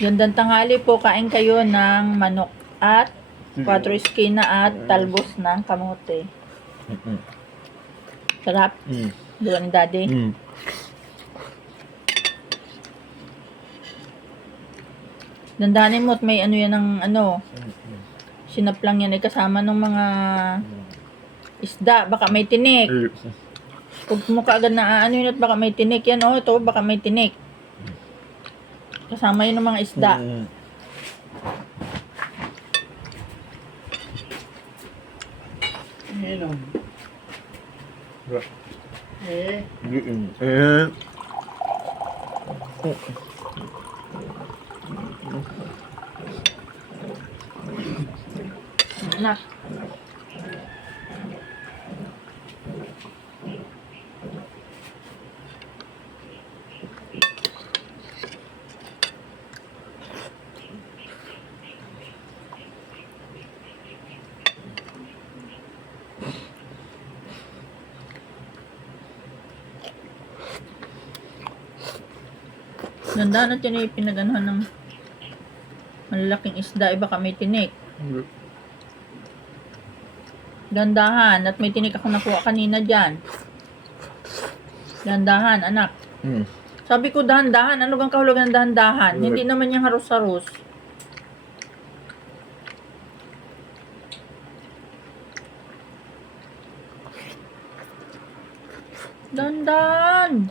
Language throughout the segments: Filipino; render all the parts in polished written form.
Gandang tanghali po, kain kayo ng manok at 4 esquina at talbos ng kamote. Sarap. Doon, daddy. Dandanin mo at may ano yan ng ano. Sinap lang yan ay kasama ng mga isda. Baka may tinik. Huwag mo kaagad na ano yun at baka may tinik. Yan oh, ito baka may tinik. Kasama yun ng mga isda. Ano? Na. Ganda na yun ay pinaganuhan ng malalaking isda, baka may tinik. Dandahan, at may tinik ako nakuha kanina dyan. Dandahan, anak. Sabi ko dahan-dahan, ano bang kahulugan ng dahan-dahan? Hindi naman yung harus-harus. Dandan.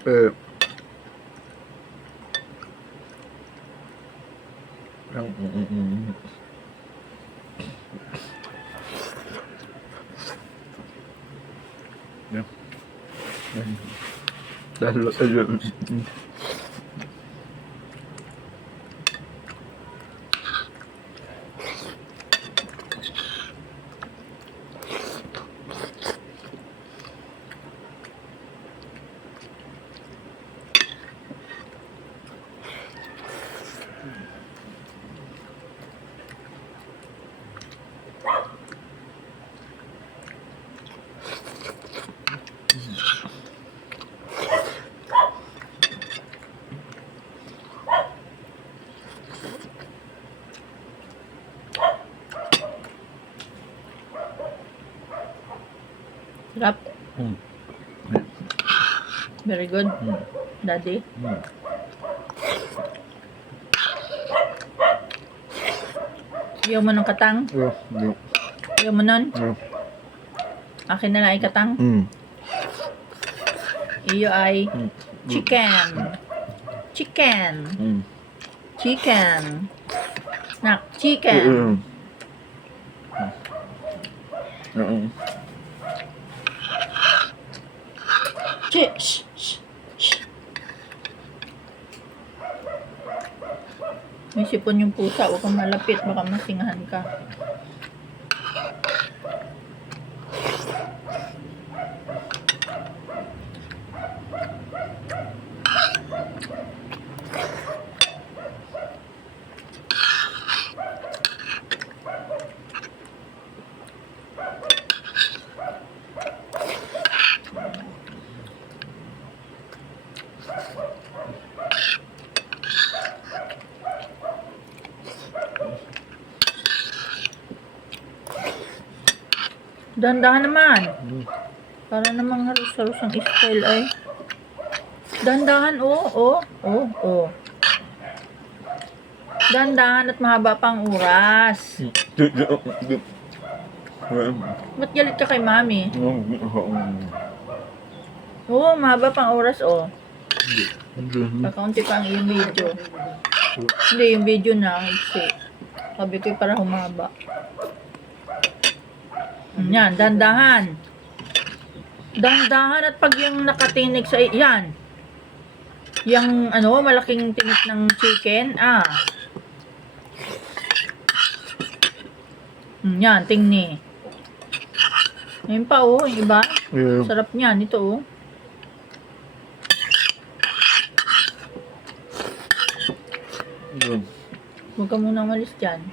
Sarap. Very good. Daddy. Ayaw mo ng katang? Ayaw mo nun? Akin na lang ay katang? Iyo ay chicken. Chicken. Chicken. Nak, chicken. Shh, shh, shh. May sipon yung pusa, huwag kang malapit, baka masingahan ka. Dahan-dahan naman. Para namang harus-harus ang style ay. Dahan-dahan, oh. Dahan-dahan at mahaba pang oras. Ba't galit ka kay mami? Oo, mahaba pang oras, oh. Kakaunti pa ang iyong video. Hindi, yung video na, sabi ko para humaba. Yan, dandahan. Dandahan at pag yung nakatinig sa yan. Yung ano, malaking tinik ng chicken, yan, tingni. Yan pa oh, yung iba. Sarap niyan, ito oh. Huwag ka munang malis dyan.